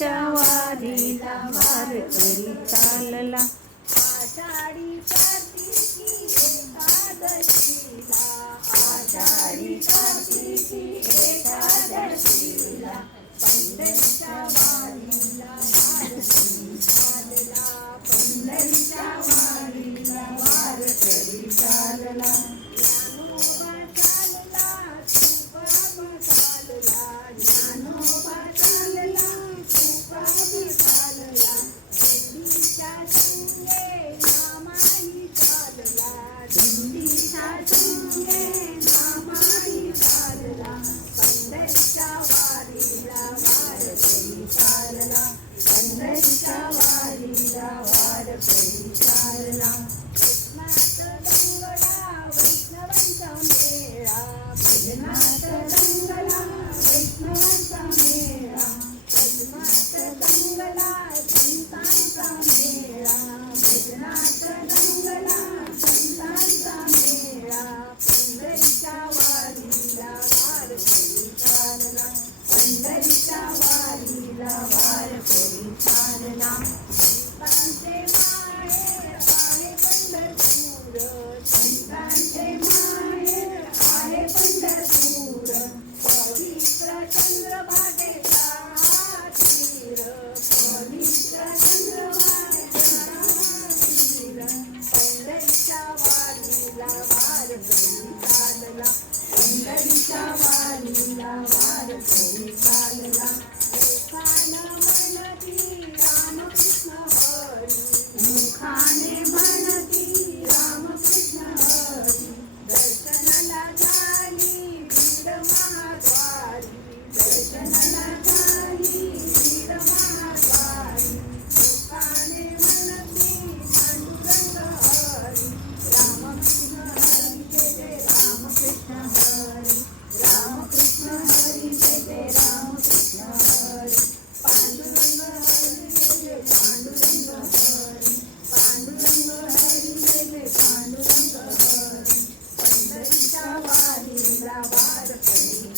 पंढरीच्या वारीला वारकरी चालला. आषाढी कार्तिकी एकादशीला, आषाढी कार्तिकी एकादशीला पंढरीच्या वारीला वारकरी चालला. पंढरीच्या वारीला वारकरी चालला. ज्ञानोबा चालला, तुकोबा चालला, ज्ञानोबा चालला, तुकोबा चालला. दिंडीच्या संगे नामाही चालला, दिंडीच्या संगे नामाही चालला. पंढरीच्या वारीला वारकरी चालला, पंढरीच्या वारीला वारकरी चालला. भजनात दंगला वैष्णवांचा मेळा, भजनात दंगला वैष्णवांचा मेळा, भजनात दंगला संतांचा मेळा, भजनात दंगला संतांचा मेळा. पंढरीच्या वारीला वारकरी चालला, पंढरीच्या वारीला वारकरी चालला. संतांचे माहेर आहे पंढरपूर, संतांचे माहेर आहे पंढरपूर. पवित्र चंद्रभागेचा तीर, पवित्र चंद्रभागेचा तीर. पंढरीच्या वारीला वारकरी चालला, पंढरीच्या वारीला वारकरी चालला. मुखाने म्हणती रामकृष्ण हरी, मुखाने म्हणती रामकृष्ण हरी. दर्शनाला झाली भीड महाद्वारी, दर्शनाला झाली भीड महाद्वारी. मुखाने म्हणती पांडुरंग हरी, रामकृष्ण हरी जय जय रामकृष्ण हरी, रामकृष्ण हरी जय जय रामकृष्ण हरी. पांडुरंग हरी जय जय पांडुरंग हरी, पांडुरंग हरी जय जय पांडुरंग हरी. पंढरीच्या वारीला वारकरी